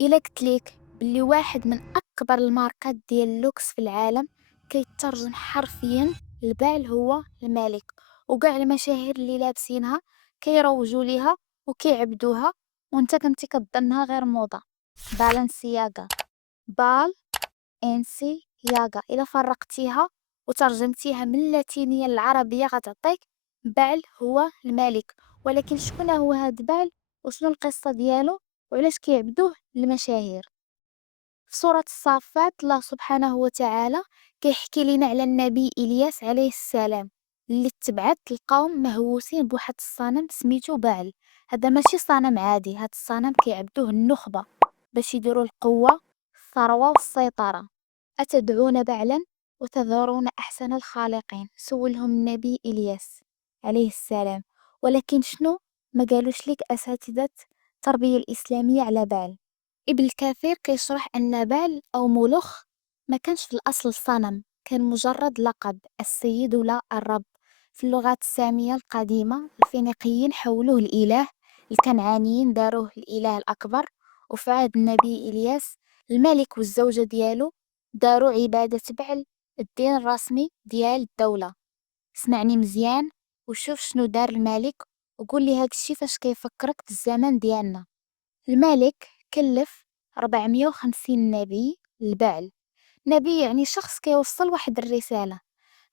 إلا قلت ليك بلي واحد من أكبر الماركات ديال اللوكس في العالم كيترجم حرفيا البال هو الملك، وكاع المشاهير اللي لابسينها كيروجوا ليها وكيعبدوها، وانت كنتي كظنها غير موضة. بالانسياغا، بال انسي ياغا، إلا فرقتيها وترجمتيها من اللاتينية للعربية غتعطيك بعل هو الملك. ولكن شكون هو هاد بعل، وشنو القصة ديالو، وعلاش كيعبدوه المشاهير؟ في سورة الصافات الله سبحانه وتعالى كيحكي لنا على النبي إلياس عليه السلام، اللي تبعت القوم مهووسين بواحد الصنم سميتو بعل. هذا ماشي صنم عادي، هاد الصنم كيعبدوه النخبة باش يديروا القوة، الثروة والسيطرة. أتدعون بعلا وتذرون أحسن الخالقين، سولهم النبي إلياس عليه السلام. ولكن شنو ما قالوش لك أساتذة التربية الإسلامية على بعل؟ ابن الكثير كيشرح أن بعل أو مولوخ ما كانش في الأصل صنم، كان مجرد لقب السيد ولا الرب. في اللغات السامية القديمة الفينيقيين حولوه الإله، الكنعانيين داروه الإله الأكبر، وفي عهد النبي إلياس الملك والزوجة ديالو داروا عبادة بعل الدين الرسمي ديال الدولة. اسمعني مزيان وشوف شنو دار الملك، وقول لي هادشي فاش كيفكرك بالزمن ديالنا. الملك كلف 450 نبي للبعل. نبي يعني شخص كيوصل واحد الرسالة.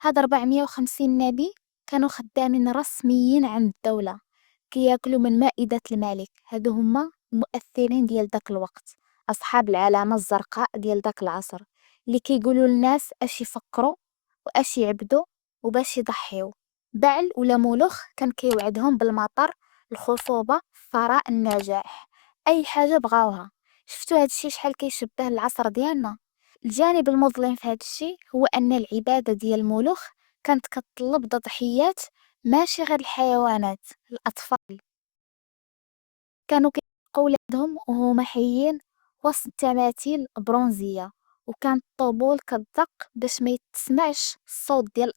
هاد 450 نبي كانوا خدامين رسميين عند الدولة، كياكلوا من مائدة الملك. هادو هما المؤثرين ديال داك الوقت، أصحاب العلامة الزرقاء ديال داك العصر، اللي كيقولوا للناس اش يفكروا واش يعبدوا وباش يضحيو. بعل ولا مولوخ كان كيوعدهم بالمطر، الخصوبة، الثراء، النجاح، اي حاجه بغاوها. شفتوا هادشي شحال كيشبه العصر ديالنا؟ الجانب المظلم في هادشي هو ان العباده ديال الملوخ كانت كتطلب تضحيات، ماشي غير الحيوانات، الاطفال كانوا كيلقاو ولادهم وهما حيين وسط التماثيل برونزيه، وكان الطبول كتدق باش ما يتسمعش الصوت ديال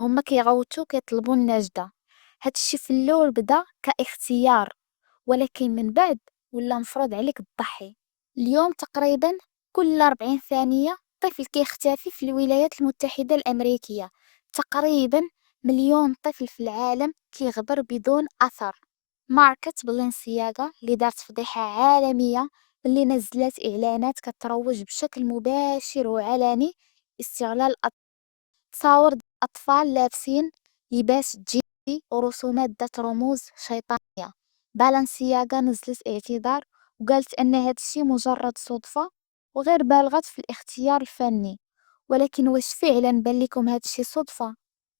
هما كيغوتو كيطلبوا النجدة. هادشي في الاول بدا كاختيار، ولكن من بعد ولا مفروض عليك تضحي. اليوم تقريبا كل 40 ثانية طفل كيختفي في الولايات المتحدة الأمريكية. تقريبا مليون طفل في العالم كيغبر بدون أثر. ماركة بلنسياغا اللي دارت فضيحة عالمية، اللي نزلت إعلانات كتروج بشكل مباشر وعلني استغلال تصاور أطفال لابسين لباس جيني ورسومات ذات رموز شيطانية. بالانسياغا نزلت اعتذار وقالت أن هادشي مجرد صدفة، وغير بالغت في الاختيار الفني. ولكن واش فعلا بان لكم هادشي صدفة؟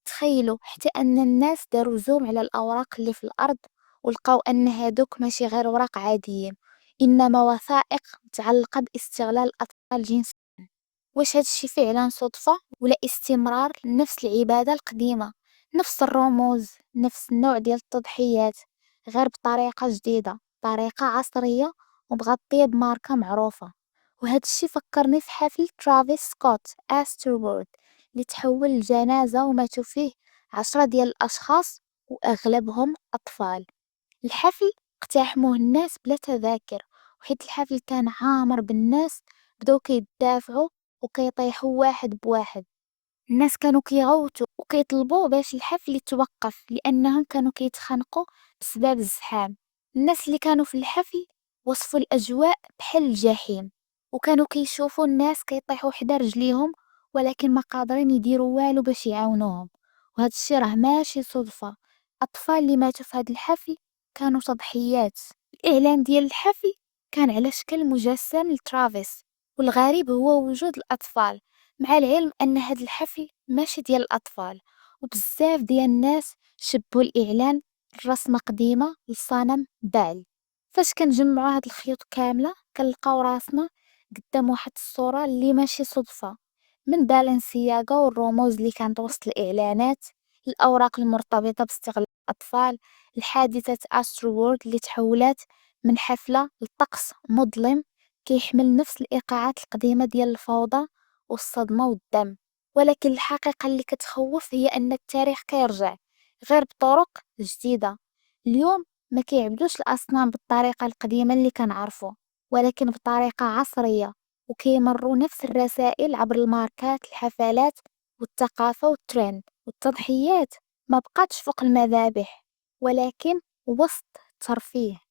تخيلوا حتى أن الناس داروا زوم على الأوراق اللي في الأرض ولقاو أن هادوك ماشي غير اوراق عاديين، إنما وثائق متعلقة باستغلال الأطفال جنسيا. واش هادشي فعلا صدفة ولا استمرار لنفس العبادة القديمة؟ نفس الرموز، نفس النوع ديال التضحيات، غير بطريقة جديدة، طريقة عصرية ومغطية بماركة معروفة. وهادشي فكرني في حفل ترافيس سكوت أستروورد اللي تحول لجنازة وماتوا فيه 10 ديال الأشخاص، وأغلبهم أطفال. الحفل اقتحموه الناس بلا تذاكر، وحيت الحفل كان عامر بالناس بداو كيدافعوا وكيطيحوا واحد بواحد. الناس كانوا كيغوتوا وكيطلبوا باش الحفل يتوقف لانهم كانوا كيتخانقوا بسبب الزحام. الناس اللي كانوا في الحفل وصفوا الاجواء بحال الجحيم، وكانوا كيشوفوا الناس كيطيحوا حدا رجليهم، ولكن ما قادرين يديروا والو باش يعاونوهم. وهذا الشيء راه ماشي صدفة. الاطفال اللي ماتوا في هذا الحفل كانوا تضحيات. الاعلان ديال الحفل كان على شكل مجسم لترافيس، والغريب هو وجود الأطفال، مع العلم أن هاد الحفل ماشي ديال الأطفال. وبزاف ديال الناس شبهوا الإعلان الرسمة قديمة لصنم بعل. فاش كنجمعوا هاد الخيوط كاملة كنلقاو راسنا قدام واحد الصورة اللي ماشي صدفة. من بالنسياغا والرموز اللي كانت وسط الإعلانات، الأوراق المرتبطة باستغلال الأطفال، الحادثة أسترو وورد اللي تحولت من حفلة لطقس مظلم كيحمل نفس الإيقاعات القديمة ديال الفوضى والصدمة والدم. ولكن الحقيقة اللي كتخوف هي أن التاريخ كيرجع، غير بطرق جديدة. اليوم ما كيعبدوش الأصنام بالطريقة القديمة اللي كنعرفو. ولكن بطريقة عصرية، وكيمرّوا نفس الرسائل عبر الماركات، الحفلات والثقافة والtrend. والتضحيات ما بقاتش فوق المذابح، ولكن وسط الترفيه.